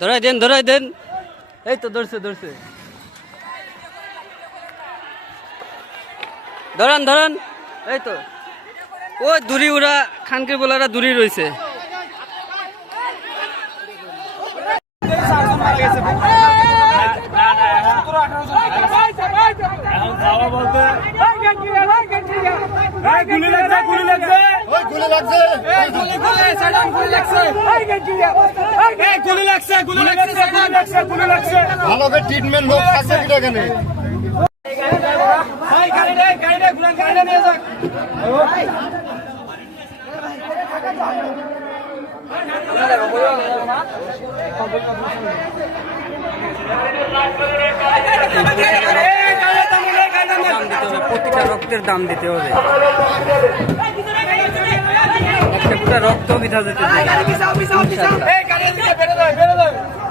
ধরাই দেন এই তো ধরছে ধরান এই তো ও দূরি ওরা খানকির বলারা দূরি রয়েছে। ভালো ট্রিটমেন্ট লোক আছে এখানে। প্রতিটা রক্তের দাম দিতে হবে, একটা রক্ত বিধা যেতে